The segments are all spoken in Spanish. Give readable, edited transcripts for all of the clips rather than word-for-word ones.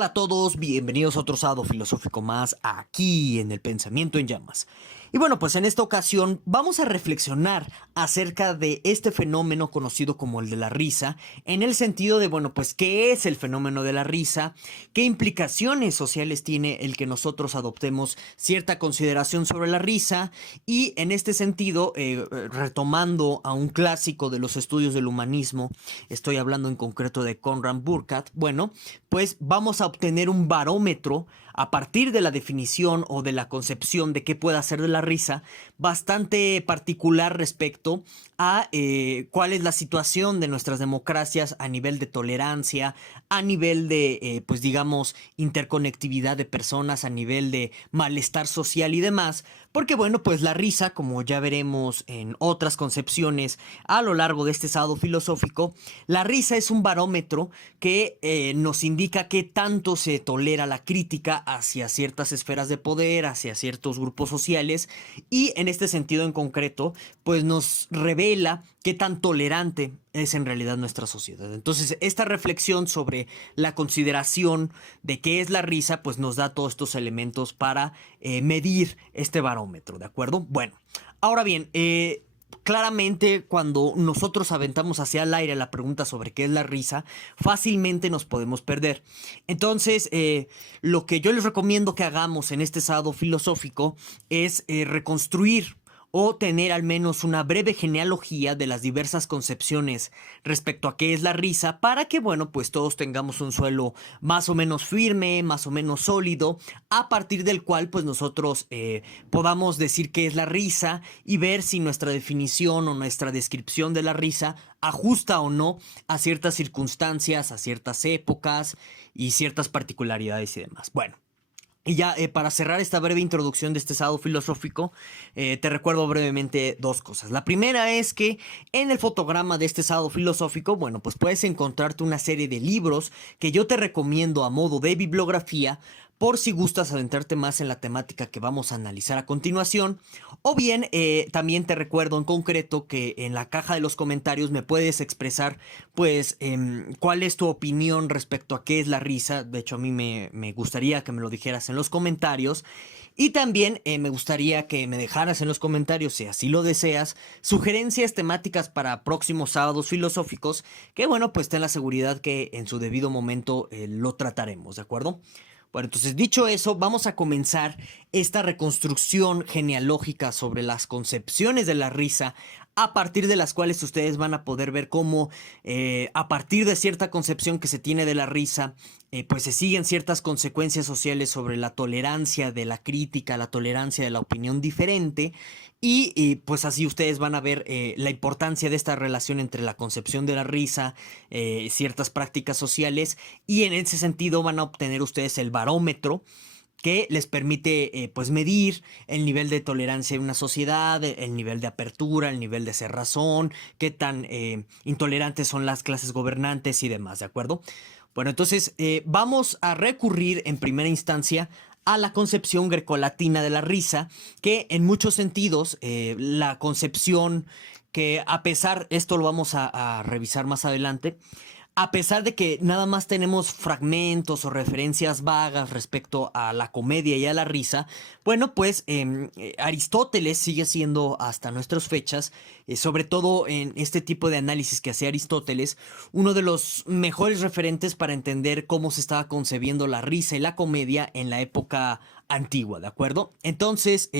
Hola a todos, bienvenidos a otro sábado filosófico más aquí en el Pensamiento en Llamas. Y bueno, pues en esta ocasión vamos a reflexionar acerca de este fenómeno conocido como el de la risa, en el sentido de, bueno, pues qué es el fenómeno de la risa, qué implicaciones sociales tiene el que nosotros adoptemos cierta consideración sobre la risa y en este sentido, retomando a un clásico de los estudios del humanismo, estoy hablando en concreto de Conrad Burkhardt, bueno, pues vamos a obtener un barómetro a partir de la definición o de la concepción de qué puede hacer de la risa, bastante particular respecto a cuál es la situación de nuestras democracias a nivel de tolerancia, a nivel de, pues digamos, interconectividad de personas, a nivel de malestar social y demás, porque bueno, pues la risa, como ya veremos en otras concepciones a lo largo de este sábado filosófico, la risa es un barómetro que nos indica qué tanto se tolera la crítica hacia ciertas esferas de poder, hacia ciertos grupos sociales y en este sentido en concreto, pues nos revela qué tan tolerante es en realidad nuestra sociedad. Entonces, esta reflexión sobre la consideración de qué es la risa, pues nos da todos estos elementos para medir este barómetro, ¿de acuerdo? Bueno, ahora bien, claramente cuando nosotros aventamos hacia el aire la pregunta sobre qué es la risa, fácilmente nos podemos perder. Entonces, lo que yo les recomiendo que hagamos en este sábado filosófico es reconstruir o tener al menos una breve genealogía de las diversas concepciones respecto a qué es la risa para que, bueno, pues todos tengamos un suelo más o menos firme, más o menos sólido, a partir del cual pues nosotros podamos decir qué es la risa y ver si nuestra definición o nuestra descripción de la risa ajusta o no a ciertas circunstancias, a ciertas épocas y ciertas particularidades y demás. Bueno. Y ya para cerrar esta breve introducción de este sábado filosófico, te recuerdo brevemente dos cosas. La primera es que en el fotograma de este sábado filosófico, bueno, pues puedes encontrarte una serie de libros que yo te recomiendo a modo de bibliografía por si gustas adentrarte más en la temática que vamos a analizar a continuación. O bien, también te recuerdo en concreto que en la caja de los comentarios me puedes expresar, pues, cuál es tu opinión respecto a qué es la risa. De hecho, a mí me gustaría que me lo dijeras en los comentarios. Y también me gustaría que me dejaras en los comentarios, si así lo deseas, sugerencias temáticas para próximos sábados filosóficos, que bueno, pues ten la seguridad que en su debido momento lo trataremos, ¿de acuerdo? Bueno, entonces dicho eso, vamos a comenzar esta reconstrucción genealógica sobre las concepciones de la risa, a partir de las cuales ustedes van a poder ver cómo a partir de cierta concepción que se tiene de la risa, pues se siguen ciertas consecuencias sociales sobre la tolerancia de la crítica, la tolerancia de la opinión diferente y pues así ustedes van a ver la importancia de esta relación entre la concepción de la risa, ciertas prácticas sociales y en ese sentido van a obtener ustedes el barómetro que les permite pues medir el nivel de tolerancia de una sociedad, el nivel de apertura, el nivel de cerrazón, qué tan intolerantes son las clases gobernantes y demás, ¿de acuerdo? Bueno, entonces vamos a recurrir en primera instancia a la concepción grecolatina de la risa, que en muchos sentidos la concepción que a pesar, esto lo vamos a revisar más adelante, a pesar de que nada más tenemos fragmentos o referencias vagas respecto a la comedia y a la risa, bueno, pues Aristóteles sigue siendo hasta nuestras fechas, sobre todo en este tipo de análisis que hacía Aristóteles, uno de los mejores referentes para entender cómo se estaba concebiendo la risa y la comedia en la época antigua, ¿de acuerdo? Entonces,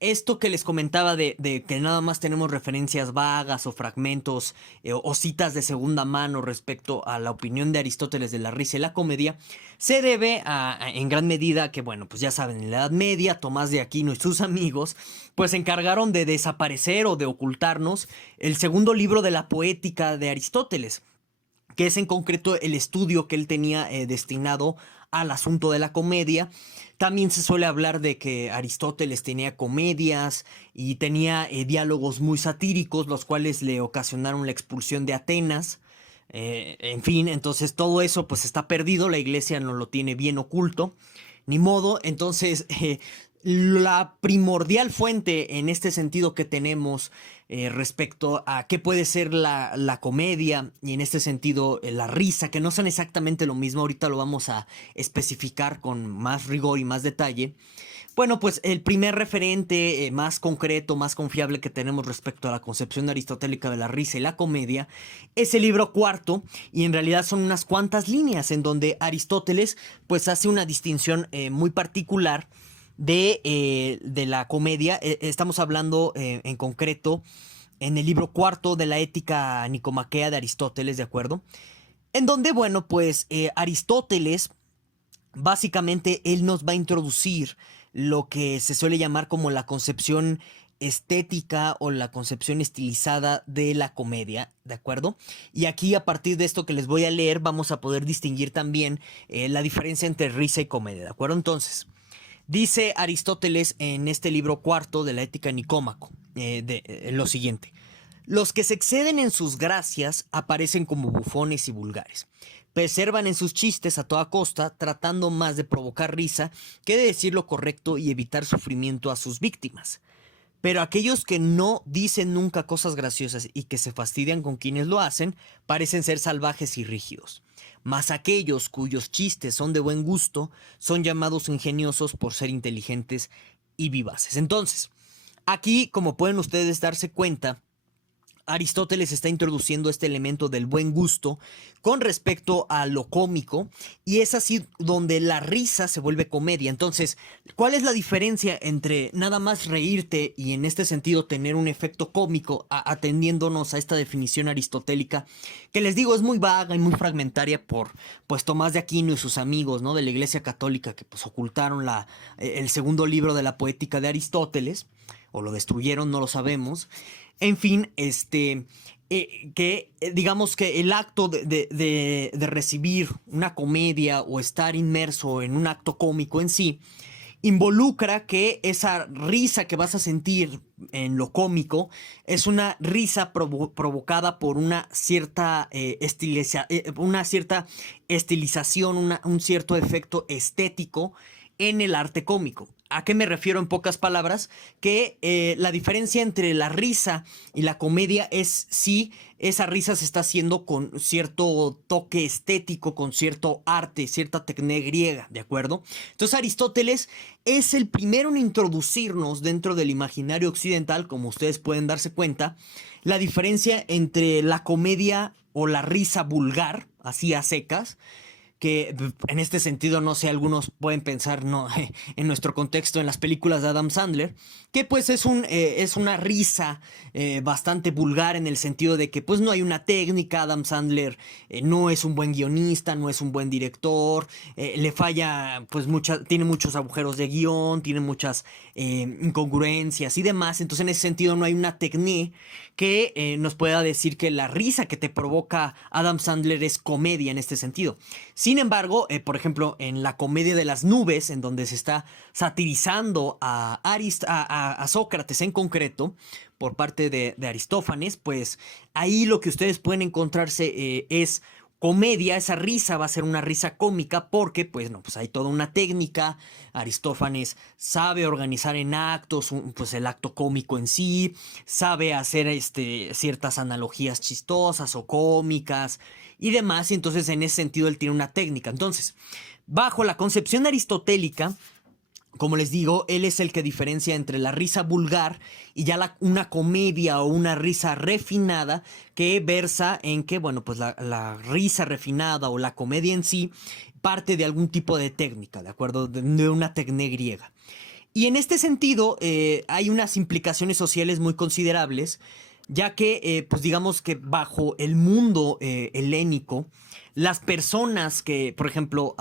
esto que les comentaba de que nada más tenemos referencias vagas o fragmentos o citas de segunda mano respecto a la opinión de Aristóteles de la risa y la comedia, se debe en gran medida a que, bueno, pues ya saben, en la Edad Media, Tomás de Aquino y sus amigos, pues se encargaron de desaparecer o de ocultarnos el segundo libro de la poética de Aristóteles, que es en concreto el estudio que él tenía destinado al asunto de la comedia. También se suele hablar de que Aristóteles tenía comedias y tenía diálogos muy satíricos, los cuales le ocasionaron la expulsión de Atenas. En fin, entonces todo eso pues está perdido, la iglesia no lo tiene bien oculto, ni modo. Entonces la primordial fuente en este sentido que tenemos respecto a qué puede ser la comedia y en este sentido la risa, que no son exactamente lo mismo, ahorita lo vamos a especificar con más rigor y más detalle. Bueno, pues el primer referente más concreto, más confiable que tenemos respecto a la concepción aristotélica de la risa y la comedia es el libro cuarto, y en realidad son unas cuantas líneas en donde Aristóteles pues hace una distinción muy particular de la comedia. Estamos hablando en concreto en el libro cuarto de la Ética Nicomaquea de Aristóteles, ¿de acuerdo? En donde, bueno, pues Aristóteles, básicamente, él nos va a introducir lo que se suele llamar como la concepción estética o la concepción estilizada de la comedia, ¿de acuerdo? Y aquí, a partir de esto que les voy a leer, vamos a poder distinguir también la diferencia entre risa y comedia, ¿de acuerdo? Entonces, dice Aristóteles en este libro cuarto de la Ética Nicómaco lo siguiente: los que se exceden en sus gracias aparecen como bufones y vulgares. Preservan en sus chistes a toda costa, tratando más de provocar risa que de decir lo correcto y evitar sufrimiento a sus víctimas. Pero aquellos que no dicen nunca cosas graciosas y que se fastidian con quienes lo hacen, parecen ser salvajes y rígidos. Mas aquellos cuyos chistes son de buen gusto, son llamados ingeniosos por ser inteligentes y vivaces. Entonces, aquí, como pueden ustedes darse cuenta, Aristóteles está introduciendo este elemento del buen gusto con respecto a lo cómico, y es así donde la risa se vuelve comedia. Entonces, ¿cuál es la diferencia entre nada más reírte y en este sentido tener un efecto cómico, atendiéndonos a esta definición aristotélica, que les digo es muy vaga y muy fragmentaria por pues Tomás de Aquino y sus amigos, ¿no?, de la Iglesia Católica, que pues ocultaron el segundo libro de la Poética de Aristóteles, o lo destruyeron, no lo sabemos. En fin, digamos que el acto de recibir una comedia o estar inmerso en un acto cómico en sí involucra que esa risa que vas a sentir en lo cómico es una risa provocada por una cierta estilización, un cierto efecto estético en el arte cómico. ¿A qué me refiero en pocas palabras? Que la diferencia entre la risa y la comedia es si esa risa se está haciendo con cierto toque estético, con cierto arte, cierta técnica griega, ¿de acuerdo? Entonces Aristóteles es el primero en introducirnos dentro del imaginario occidental, como ustedes pueden darse cuenta, la diferencia entre la comedia o la risa vulgar, así a secas, que en este sentido, no sé, algunos pueden pensar, no, en nuestro contexto en las películas de Adam Sandler, que pues es una risa bastante vulgar, en el sentido de que pues no hay una técnica. Adam Sandler no es un buen guionista, no es un buen director, le falla pues tiene muchos agujeros de guión, tiene muchas incongruencias y demás. Entonces en ese sentido no hay una técnica que nos pueda decir que la risa que te provoca Adam Sandler es comedia en este sentido. Sin embargo, por ejemplo, en La Comedia de las Nubes, en donde se está satirizando a Sócrates en concreto, por parte de Aristófanes, pues ahí lo que ustedes pueden encontrarse es comedia. Esa risa va a ser una risa cómica porque pues no, pues hay toda una técnica. Aristófanes sabe organizar en actos pues el acto cómico en sí, sabe hacer ciertas analogías chistosas o cómicas y demás, y entonces en ese sentido él tiene una técnica. Entonces, bajo la concepción aristotélica, como les digo, él es el que diferencia entre la risa vulgar y ya una comedia o una risa refinada, que versa en que, bueno, pues la risa refinada o la comedia en sí parte de algún tipo de técnica, ¿de acuerdo? De una técnica griega. Y en este sentido hay unas implicaciones sociales muy considerables, ya que, pues digamos que bajo el mundo helénico, las personas que, por ejemplo,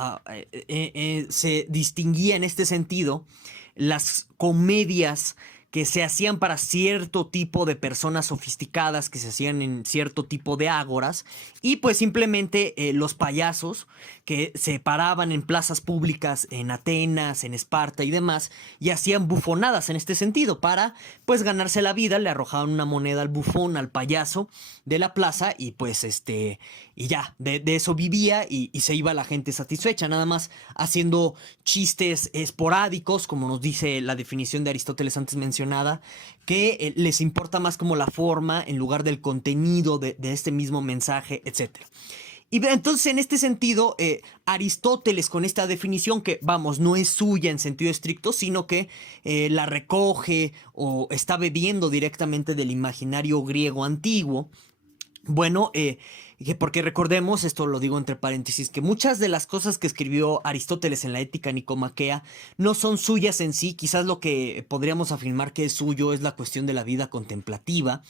se distinguía en este sentido, las comedias que se hacían para cierto tipo de personas sofisticadas, que se hacían en cierto tipo de ágoras, y pues simplemente los payasos que se paraban en plazas públicas en Atenas, en Esparta y demás, y hacían bufonadas en este sentido para pues ganarse la vida. Le arrojaban una moneda al bufón, al payaso de la plaza, y pues y ya, de eso vivía, y se iba la gente satisfecha, nada más haciendo chistes esporádicos, como nos dice la definición de Aristóteles antes mencionada, mencionada, que les importa más como la forma en lugar del contenido de este mismo mensaje, etcétera. Y entonces en este sentido, Aristóteles con esta definición que, vamos, no es suya en sentido estricto, sino que la recoge o está bebiendo directamente del imaginario griego antiguo. Bueno, porque recordemos, esto lo digo entre paréntesis, que muchas de las cosas que escribió Aristóteles en la Ética Nicomaquea no son suyas en sí. Quizás lo que podríamos afirmar que es suyo es la cuestión de la vida contemplativa,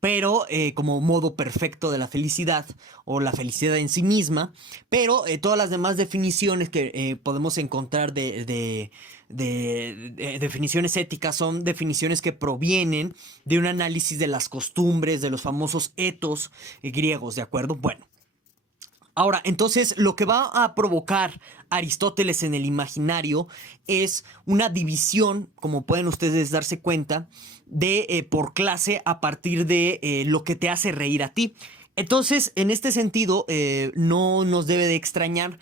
pero como modo perfecto de la felicidad o la felicidad en sí misma. Pero todas las demás definiciones que podemos encontrar de definiciones éticas son definiciones que provienen de un análisis de las costumbres, de los famosos etos griegos, ¿de acuerdo? Bueno. Ahora, entonces, lo que va a provocar Aristóteles en el imaginario es una división, como pueden ustedes darse cuenta, de por clase a partir de lo que te hace reír a ti. Entonces, en este sentido, no nos debe de extrañar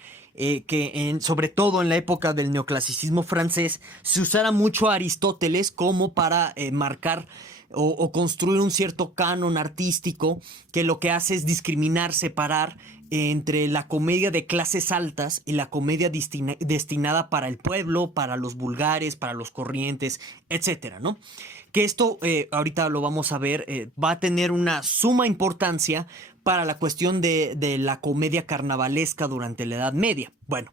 sobre todo en la época del neoclasicismo francés, se usara mucho a Aristóteles como para marcar o construir un cierto canon artístico que lo que hace es discriminar, separar entre la comedia de clases altas y la comedia destinada para el pueblo, para los vulgares, para los corrientes, etcétera, ¿no? Que esto, ahorita lo vamos a ver, va a tener una suma importancia para la cuestión de la comedia carnavalesca durante la Edad Media. Bueno,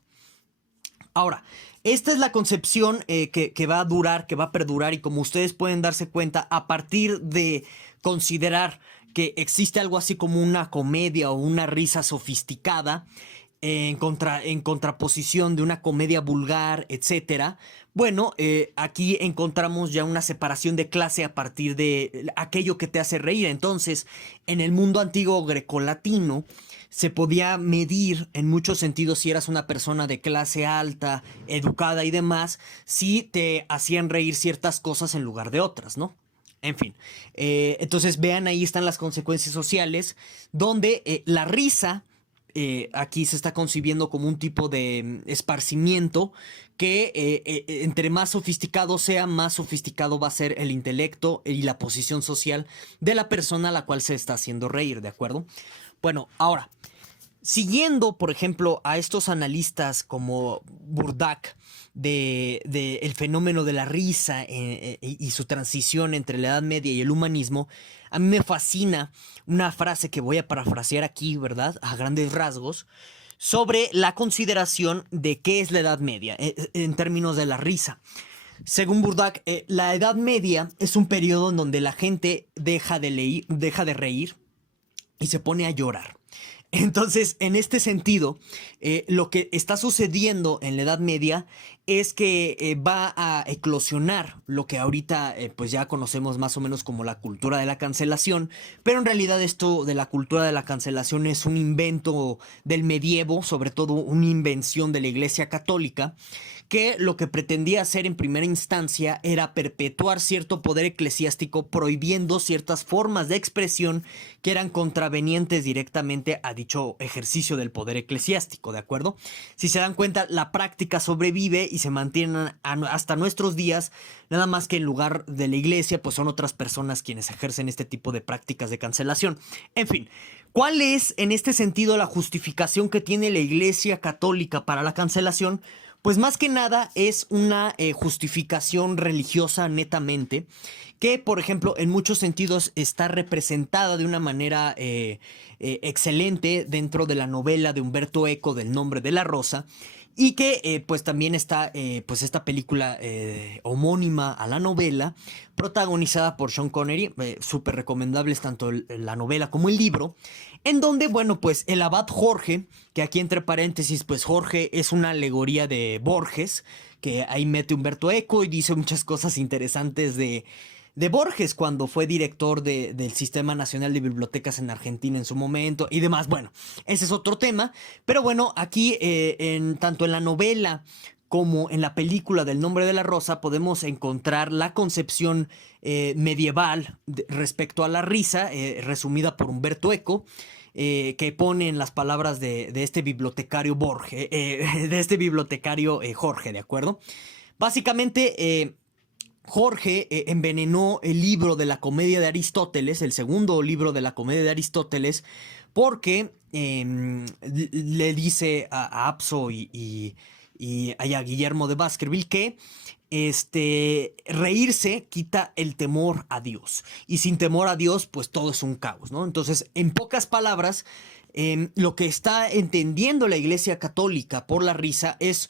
ahora, esta es la concepción que va a durar, que va a perdurar, y como ustedes pueden darse cuenta, a partir de considerar que existe algo así como una comedia o una risa sofisticada, en contraposición de una comedia vulgar, etcétera. Bueno, aquí encontramos ya una separación de clase a partir de aquello que te hace reír. Entonces, en el mundo antiguo grecolatino se podía medir en muchos sentidos si eras una persona de clase alta, educada y demás, si te hacían reír ciertas cosas en lugar de otras, ¿no? En fin, entonces vean, ahí están las consecuencias sociales, donde la risa aquí se está concibiendo como un tipo de esparcimiento que entre más sofisticado sea, más sofisticado va a ser el intelecto y la posición social de la persona a la cual se está haciendo reír, ¿de acuerdo? Bueno, ahora, siguiendo, por ejemplo, a estos analistas como Burdak de el fenómeno de la risa y su transición entre la Edad Media y el humanismo, a mí me fascina una frase que voy a parafrasear aquí, ¿verdad? A grandes rasgos, sobre la consideración de qué es la Edad Media en términos de la risa. Según Burdak, la Edad Media es un periodo en donde la gente deja de reír y se pone a llorar. Entonces, en este sentido, lo que está sucediendo en la Edad Media es que va a eclosionar lo que ahorita pues ya conocemos más o menos como la cultura de la cancelación, pero en realidad esto de la cultura de la cancelación es un invento del medievo, sobre todo una invención de la Iglesia Católica, que lo que pretendía hacer en primera instancia era perpetuar cierto poder eclesiástico, prohibiendo ciertas formas de expresión que eran contravenientes directamente a dicho ejercicio del poder eclesiástico, ¿de acuerdo? Si se dan cuenta, la práctica sobrevive y se mantiene hasta nuestros días, nada más que en lugar de la iglesia, pues son otras personas quienes ejercen este tipo de prácticas de cancelación. En fin, ¿cuál es en este sentido la justificación que tiene la Iglesia Católica para la cancelación? Pues más que nada es una justificación religiosa netamente, que por ejemplo en muchos sentidos está representada de una manera excelente dentro de la novela de Umberto Eco del Nombre de la Rosa, y que pues también está pues esta película homónima a la novela, protagonizada por Sean Connery, súper recomendables tanto la novela como el libro, en donde, bueno, pues el abad Jorge, que aquí entre paréntesis, pues Jorge es una alegoría de Borges, que ahí mete Humberto Eco y dice muchas cosas interesantes de Borges cuando fue director del Sistema Nacional de Bibliotecas en Argentina en su momento y demás. Bueno, ese es otro tema, pero bueno, aquí tanto en la novela como en la película del Nombre de la Rosa podemos encontrar la concepción medieval respecto a la risa, resumida por Humberto Eco, que pone en las palabras de este bibliotecario Jorge, ¿de acuerdo? Básicamente, Jorge envenenó el libro de la Comedia de Aristóteles, el segundo libro de la Comedia de Aristóteles, porque le dice a Abso y a Guillermo de Baskerville que reírse quita el temor a Dios. Y sin temor a Dios, pues todo es un caos, ¿no? Entonces, en pocas palabras, lo que está entendiendo la Iglesia Católica por la risa es,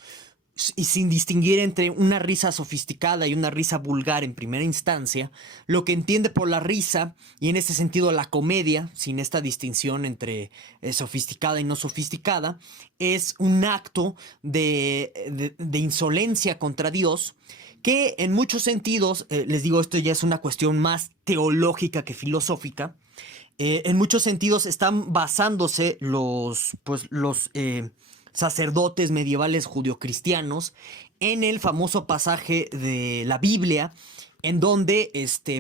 y sin distinguir entre una risa sofisticada y una risa vulgar en primera instancia, lo que entiende por la risa, y en ese sentido la comedia, sin esta distinción entre sofisticada y no sofisticada, es un acto de insolencia contra Dios, que en muchos sentidos, les digo, esto ya es una cuestión más teológica que filosófica, en muchos sentidos están basándose los sacerdotes medievales judio-cristianos en el famoso pasaje de la Biblia en donde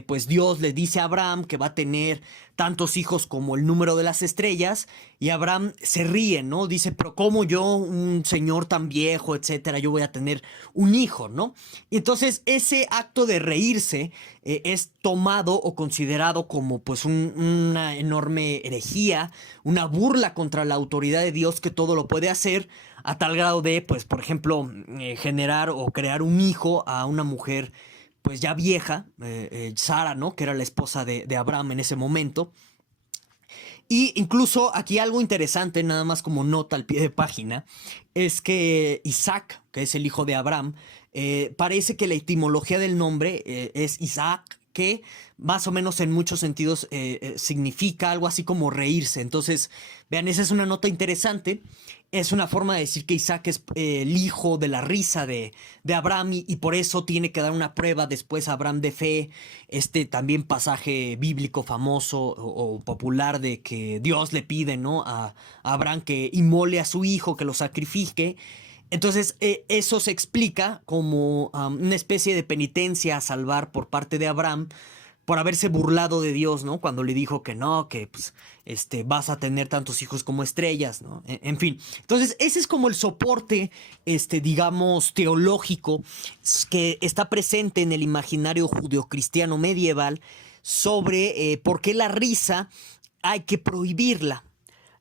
pues Dios le dice a Abraham que va a tener tantos hijos como el número de las estrellas, y Abraham se ríe, ¿no? Dice, pero ¿cómo yo, un señor tan viejo, etcétera, yo voy a tener un hijo, ¿no? Y entonces ese acto de reírse es tomado o considerado como pues una enorme herejía, una burla contra la autoridad de Dios que todo lo puede hacer, a tal grado de, pues, por ejemplo, generar o crear un hijo a una mujer pues ya vieja, Sara, ¿no? Que era la esposa de Abraham en ese momento. Y incluso aquí algo interesante, nada más como nota al pie de página, es que Isaac, que es el hijo de Abraham, parece que la etimología del nombre es Isaac, que más o menos en muchos sentidos significa algo así como reírse. Entonces, vean, esa es una nota interesante. Es una forma de decir que Isaac es el hijo de la risa de Abraham, y por eso tiene que dar una prueba después a Abraham de fe. También pasaje bíblico famoso o popular de que Dios le pide, ¿no? a Abraham que inmole a su hijo, que lo sacrifique. Entonces, eso se explica como una especie de penitencia a salvar por parte de Abraham por haberse burlado de Dios, ¿no? Cuando le dijo que no, que pues, vas a tener tantos hijos como estrellas, ¿no? En fin. Entonces, ese es como el soporte, digamos, teológico que está presente en el imaginario judeocristiano medieval sobre por qué la risa hay que prohibirla.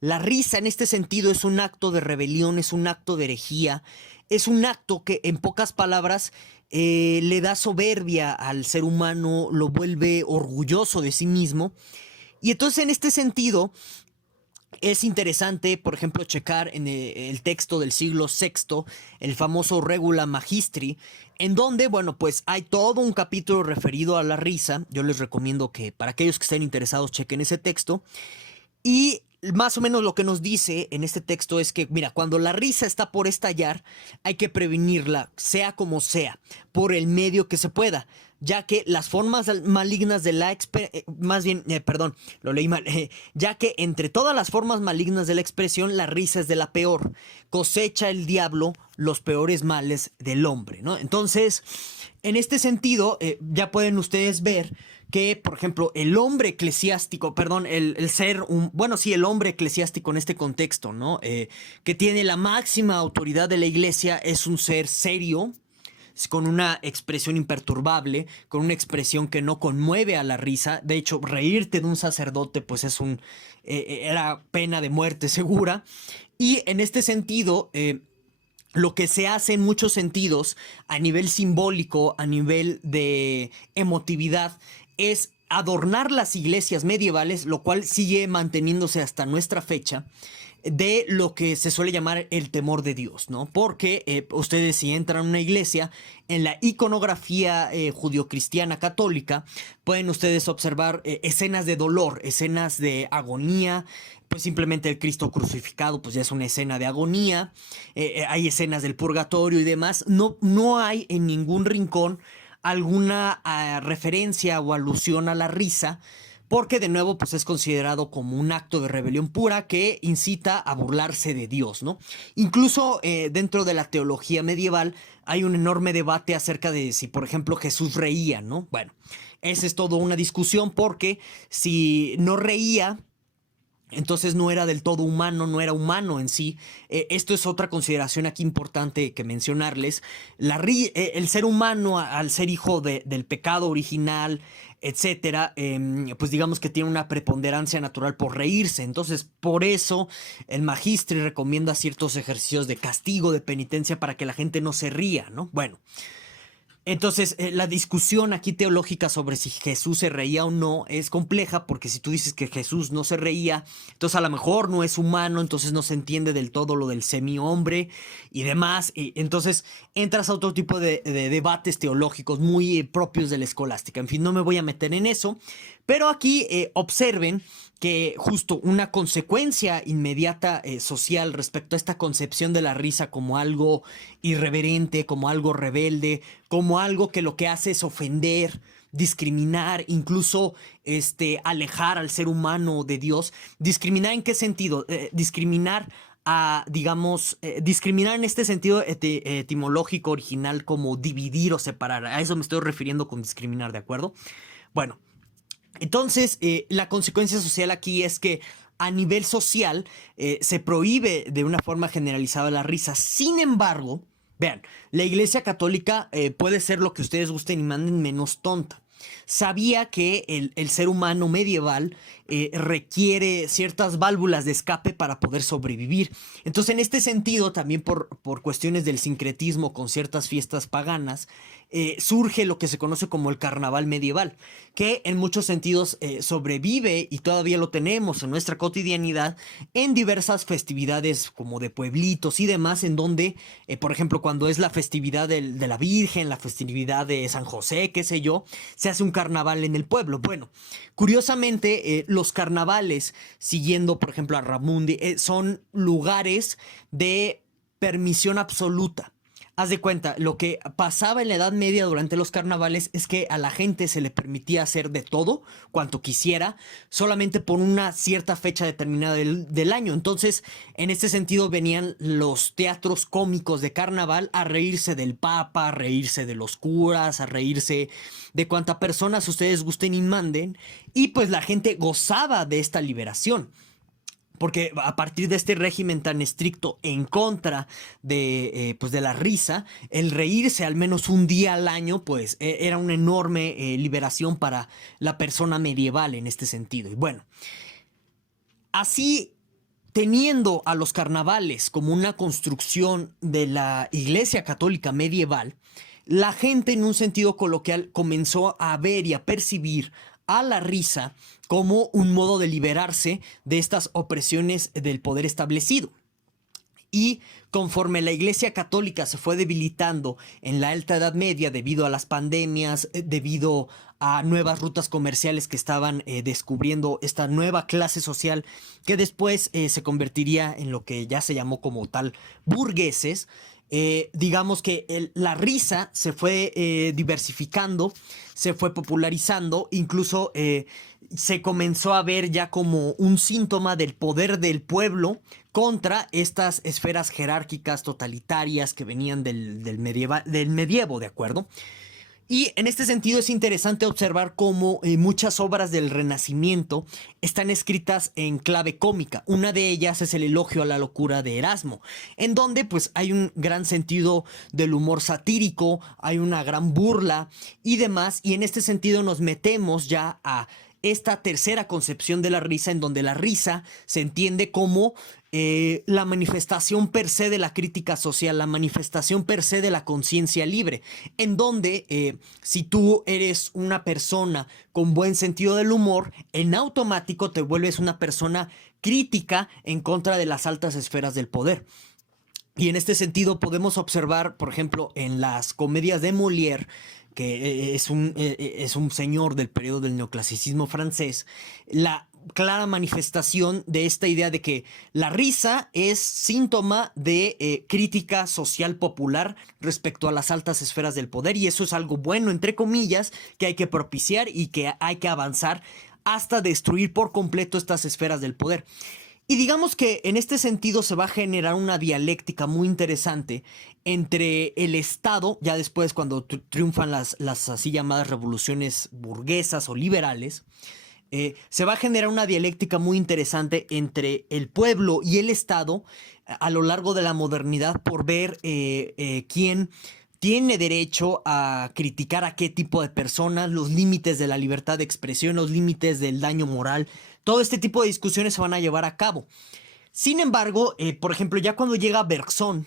La risa en este sentido es un acto de rebelión, es un acto de herejía, es un acto que en pocas palabras le da soberbia al ser humano, lo vuelve orgulloso de sí mismo. Y entonces en este sentido es interesante, por ejemplo, checar en el texto del siglo VI, el famoso Regula Magistri, en donde, bueno, pues hay todo un capítulo referido a la risa. Yo les recomiendo que para aquellos que estén interesados chequen ese texto. Y más o menos lo que nos dice en este texto es que, mira, cuando la risa está por estallar, hay que prevenirla, sea como sea, por el medio que se pueda, ya que las formas malignas de la perdón, lo leí mal, ya que entre todas las formas malignas de la expresión, la risa es de la peor. Cosecha el diablo los peores males del hombre, ¿no? Entonces, en este sentido, ya pueden ustedes ver que, por ejemplo, el hombre eclesiástico, perdón, el hombre eclesiástico en este contexto, ¿no? Que tiene la máxima autoridad de la iglesia, es un ser serio, con una expresión imperturbable, con una expresión que no conmueve a la risa. De hecho, reírte de un sacerdote, pues era pena de muerte segura. Y en este sentido, lo que se hace en muchos sentidos, a nivel simbólico, a nivel de emotividad, es adornar las iglesias medievales, lo cual sigue manteniéndose hasta nuestra fecha, de lo que se suele llamar el temor de Dios, ¿no? Porque ustedes, si entran a una iglesia, en la iconografía judio-cristiana católica, pueden ustedes observar escenas de dolor, escenas de agonía. Pues simplemente el Cristo crucificado, pues ya es una escena de agonía. Hay escenas del purgatorio y demás. No hay en ningún rincón alguna referencia o alusión a la risa, porque de nuevo pues es considerado como un acto de rebelión pura que incita a burlarse de Dios, ¿no? Incluso dentro de la teología medieval hay un enorme debate acerca de si, por ejemplo, Jesús reía, ¿no? Bueno, esa es toda una discusión, porque si no reía, Entonces no era del todo humano, no era humano en sí. Esto es otra consideración aquí importante que mencionarles. El ser humano, al ser hijo del pecado original, etcétera, pues digamos que tiene una preponderancia natural por reírse. Entonces, por eso el Magistri recomienda ciertos ejercicios de castigo, de penitencia, para que la gente no se ría, ¿no? Bueno. Entonces, la discusión aquí teológica sobre si Jesús se reía o no es compleja, porque si tú dices que Jesús no se reía, entonces a lo mejor no es humano, entonces no se entiende del todo lo del semi-hombre y demás. Y entonces entras a otro tipo de debates teológicos muy propios de la escolástica. En fin, no me voy a meter en eso, pero aquí observen que justo una consecuencia inmediata social respecto a esta concepción de la risa como algo irreverente, como algo rebelde, como algo que lo que hace es ofender, discriminar, incluso alejar al ser humano de Dios. ¿Discriminar en qué sentido? Discriminar a, digamos, discriminar en este sentido etimológico original como dividir o separar. A eso me estoy refiriendo con discriminar, ¿de acuerdo? Bueno, entonces, la consecuencia social aquí es que a nivel social se prohíbe de una forma generalizada la risa. Sin embargo, vean, la Iglesia Católica puede ser lo que ustedes gusten y manden menos tonta. Sabía que el ser humano medieval requiere ciertas válvulas de escape para poder sobrevivir. Entonces, en este sentido, también por cuestiones del sincretismo con ciertas fiestas paganas, surge lo que se conoce como el carnaval medieval, que en muchos sentidos sobrevive y todavía lo tenemos en nuestra cotidianidad en diversas festividades como de pueblitos y demás, en donde, por ejemplo, cuando es la festividad de la Virgen, la festividad de San José, qué sé yo, se hace un carnaval en el pueblo. Bueno, curiosamente, los carnavales, siguiendo por ejemplo a Ramundi, son lugares de permisión absoluta. Haz de cuenta, lo que pasaba en la Edad Media durante los carnavales es que a la gente se le permitía hacer de todo, cuanto quisiera, solamente por una cierta fecha determinada del año. Entonces, en este sentido, venían los teatros cómicos de carnaval a reírse del Papa, a reírse de los curas, a reírse de cuanta personas ustedes gusten y manden, y pues la gente gozaba de esta liberación. Porque a partir de este régimen tan estricto en contra pues de la risa, el reírse al menos un día al año, pues era una enorme liberación para la persona medieval en este sentido. Y bueno, así teniendo a los carnavales como una construcción de la Iglesia Católica medieval, la gente en un sentido coloquial comenzó a ver y a percibir a la risa como un modo de liberarse de estas opresiones del poder establecido. Y conforme la Iglesia Católica se fue debilitando en la Alta Edad Media debido a las pandemias, debido a nuevas rutas comerciales que estaban descubriendo esta nueva clase social que después se convertiría en lo que ya se llamó como tal burgueses, digamos que la risa se fue diversificando, se fue popularizando, incluso se comenzó a ver ya como un síntoma del poder del pueblo contra estas esferas jerárquicas totalitarias que venían del medievo, ¿de acuerdo? Y en este sentido es interesante observar cómo muchas obras del Renacimiento están escritas en clave cómica. Una de ellas es el Elogio a la locura de Erasmo, en donde pues hay un gran sentido del humor satírico, hay una gran burla y demás, y en este sentido nos metemos ya a esta tercera concepción de la risa, en donde la risa se entiende como la manifestación per se de la crítica social, la manifestación per se de la conciencia libre, en donde si tú eres una persona con buen sentido del humor, en automático te vuelves una persona crítica en contra de las altas esferas del poder. Y en este sentido podemos observar, por ejemplo, en las comedias de Molière, que es un señor del periodo del neoclasicismo francés, la clara manifestación de esta idea de que la risa es síntoma de crítica social popular respecto a las altas esferas del poder, y eso es algo bueno, entre comillas, que hay que propiciar y que hay que avanzar hasta destruir por completo estas esferas del poder. Y digamos que en este sentido se va a generar una dialéctica muy interesante entre el Estado, ya después cuando triunfan las así llamadas revoluciones burguesas o liberales, se va a generar una dialéctica muy interesante entre el pueblo y el Estado a lo largo de la modernidad por ver quién tiene derecho a criticar a qué tipo de personas, los límites de la libertad de expresión, los límites del daño moral. Todo este tipo de discusiones se van a llevar a cabo. Sin embargo, por ejemplo, ya cuando llega Bergson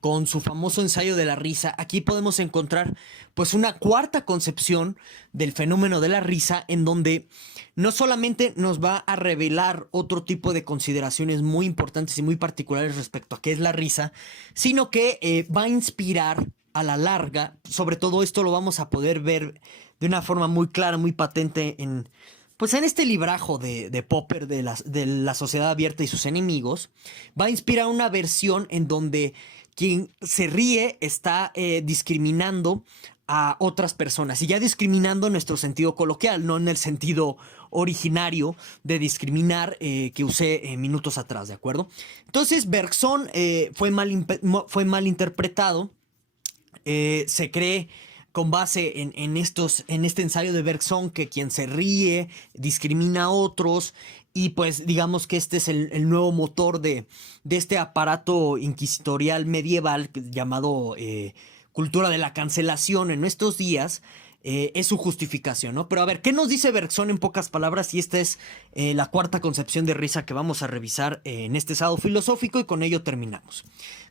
con su famoso ensayo de la risa, aquí podemos encontrar pues una cuarta concepción del fenómeno de la risa en donde no solamente nos va a revelar otro tipo de consideraciones muy importantes y muy particulares respecto a qué es la risa, sino que va a inspirar a la larga. Sobre todo esto lo vamos a poder ver de una forma muy clara, muy patente pues en este librajo de Popper de la sociedad abierta y sus enemigos. Va a inspirar una versión en donde quien se ríe está discriminando a otras personas, y ya discriminando en nuestro sentido coloquial, no en el sentido originario de discriminar que usé minutos atrás, ¿de acuerdo? Entonces Bergson fue mal interpretado. Se cree con base en este ensayo de Bergson que quien se ríe discrimina a otros, y pues digamos que este es el nuevo motor de este aparato inquisitorial medieval llamado cultura de la cancelación en nuestros días. Es su justificación, ¿no? Pero a ver, ¿qué nos dice Bergson en pocas palabras? Y esta es la cuarta concepción de risa que vamos a revisar en este sábado filosófico, y con ello terminamos.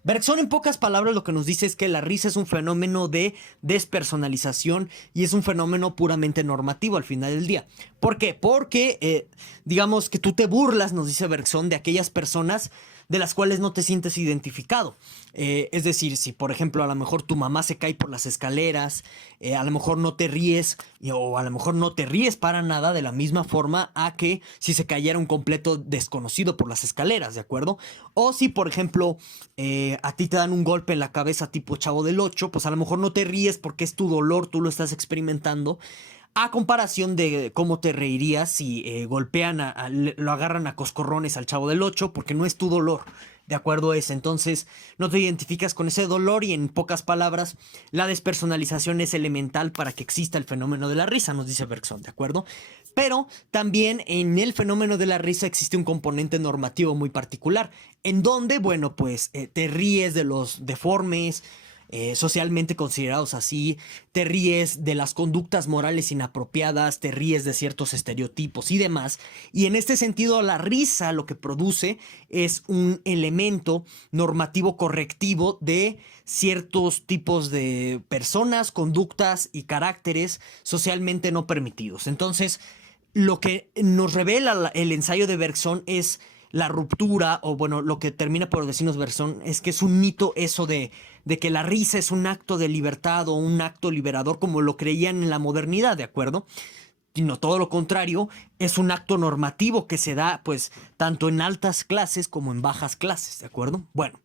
Bergson en pocas palabras lo que nos dice es que la risa es un fenómeno de despersonalización y es un fenómeno puramente normativo al final del día. ¿Por qué? Porque digamos que tú te burlas, nos dice Bergson, de aquellas personas de las cuales no te sientes identificado. Es decir, si por ejemplo a lo mejor tu mamá se cae por las escaleras, a lo mejor no te ríes, o a lo mejor no te ríes para nada de la misma forma a que si se cayera un completo desconocido por las escaleras, ¿de acuerdo? O si por ejemplo a ti te dan un golpe en la cabeza tipo Chavo del Ocho, pues a lo mejor no te ríes porque es tu dolor, tú lo estás experimentando, a comparación de cómo te reirías si golpean, lo agarran a coscorrones al Chavo del Ocho, porque no es tu dolor, ¿de acuerdo? Entonces no te identificas con ese dolor, y en pocas palabras, la despersonalización es elemental para que exista el fenómeno de la risa, nos dice Bergson, ¿de acuerdo? Pero también en el fenómeno de la risa existe un componente normativo muy particular, en donde, bueno, pues te ríes de los deformes, socialmente considerados así, te ríes de las conductas morales inapropiadas, te ríes de ciertos estereotipos y demás. Y en este sentido, la risa lo que produce es un elemento normativo correctivo de ciertos tipos de personas, conductas y caracteres socialmente no permitidos. Entonces, lo que nos revela el ensayo de Bergson es la ruptura, o bueno, lo que termina por decirnos Bergson es que es un mito eso de que la risa es un acto de libertad o un acto liberador como lo creían en la modernidad, ¿de acuerdo? Sino todo lo contrario, es un acto normativo que se da pues tanto en altas clases como en bajas clases, ¿de acuerdo? Bueno,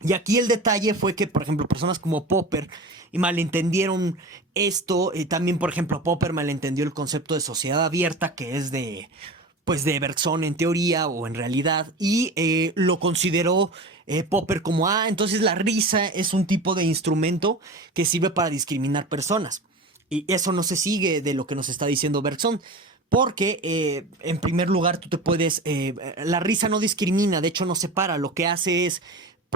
y aquí el detalle fue que, por ejemplo, personas como Popper malentendieron esto. También, por ejemplo, Popper malentendió el concepto de sociedad abierta, que es pues de Bergson en teoría o en realidad, y lo consideró Popper como, entonces la risa es un tipo de instrumento que sirve para discriminar personas. Y eso no se sigue de lo que nos está diciendo Bergson. Porque, en primer lugar, tú te puedes... la risa no discrimina, de hecho no separa. Lo que hace es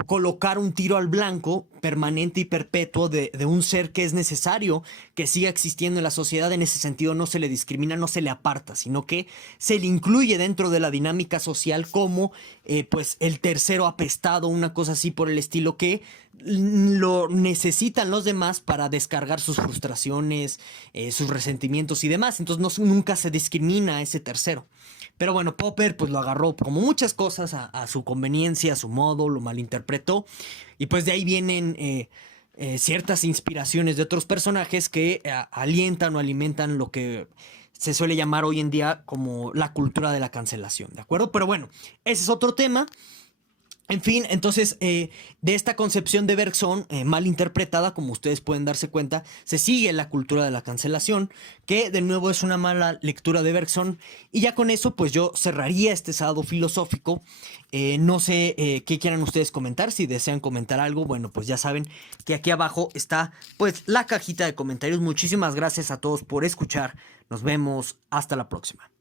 colocar un tiro al blanco permanente y perpetuo de un ser que es necesario que siga existiendo en la sociedad. En ese sentido no se le discrimina, no se le aparta, sino que se le incluye dentro de la dinámica social como pues el tercero apestado, una cosa así por el estilo, que lo necesitan los demás para descargar sus frustraciones, sus resentimientos y demás. Entonces nunca se discrimina a ese tercero. Pero bueno, Popper pues lo agarró como muchas cosas a su conveniencia, a su modo, lo malinterpretó. Y pues de ahí vienen ciertas inspiraciones de otros personajes que alientan o alimentan lo que se suele llamar hoy en día como la cultura de la cancelación, ¿de acuerdo? Pero bueno, ese es otro tema. En fin, entonces, de esta concepción de Bergson, mal interpretada, como ustedes pueden darse cuenta, se sigue la cultura de la cancelación, que de nuevo es una mala lectura de Bergson. Y ya con eso, pues yo cerraría este sábado filosófico. No sé qué quieran ustedes comentar, si desean comentar algo, bueno, pues ya saben que aquí abajo está pues la cajita de comentarios. Muchísimas gracias a todos por escuchar. Nos vemos, hasta la próxima.